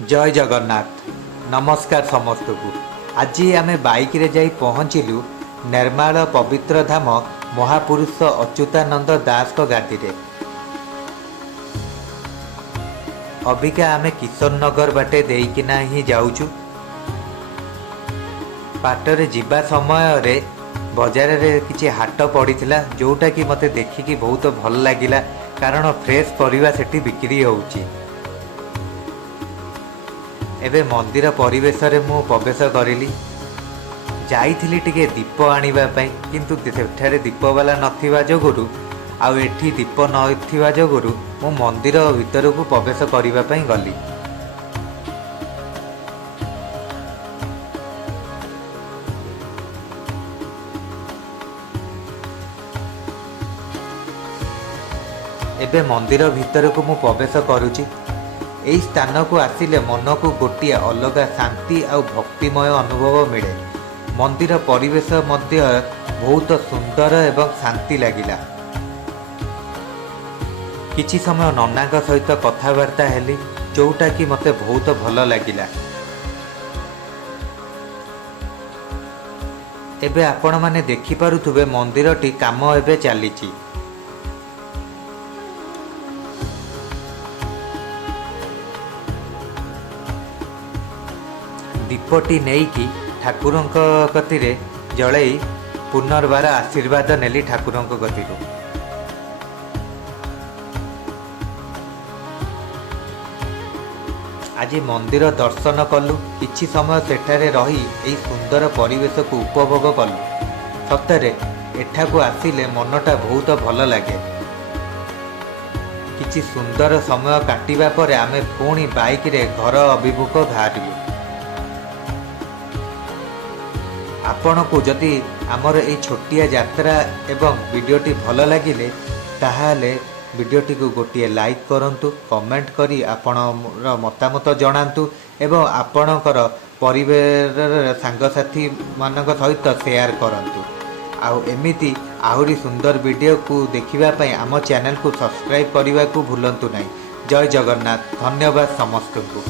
जय जगन्नाथ। नमस्कार समस्त को। आज आम बाइक रे जाई पहुँचलु निर्माल पवित्र धाम महापुरुष अच्युतानंद दास को गादी रे। अबिका आम किशन नगर बाटे देकिना ही जाऊचु। बाटर जीवा समय रे बजार रे किछि हाट पड़ीथिला जोटा कि मते देखिकी बहुत भल लागिला, कारण फ्रेश परिवा सेठी बिक्री होउची। एबे मंदिर परिवेश रे मु प्रवेश करिली। जाइथिली टिके दीप आनिबा पई, किंतु सेठारे दीप वाला नथिबा जोगुरु आउ एठी दीप नथिबा जोगुरु मु मंदिर भीतर को प्रवेश करिबा पई गली। एबे मंदिर भीतर को मु प्रवेश करूची। एई स्थान को आसिले मन को गोटे अलग शांति और भक्तिमय अनुभव मिले। मंदिर परिवेश मध्य बहुत सुंदर एवं शांति लगिला। किछि समय नन्ना सहित कथबार्ता हेली, जोटा कि मते बहुत भल लगिला। एबे आपण माने देखि पारुथुबे मंदिरटी काम एबे चलीची। दीपटी नेइकी ठाकुरों गति जलई पुनर्बार आशीर्वाद नेली ठाकुरों गति। आज मंदिर दर्शन कलु, किछि समय सेठारे रही एई सुंदर परिवेश को उपभोग कलु। सतरे एठाकू आसिले मनटा बहुत भल लगे। किछि सुंदर समय काटिबा परे आमे पुणी बाइक रे घर अभिमुख बाहरिलु। आपण को जदि आमर ये छोटिया यात्रा एवं वीडियोटी भल लगिले ताहाले वीडियोटी को गोटे लाइक करंतु, कमेंट करी आपणर मतामत जणांतु एवं आपणकर परिवार सांगसाथी मानक सहित शेयर करंतु। आउ एमिति आहुरी सुंदर वीडियो को देखिबा पई आम चैनल को सब्सक्राइब करने को भूलंतु नहीं। जय जगन्नाथ। धन्यवाद समस्त को।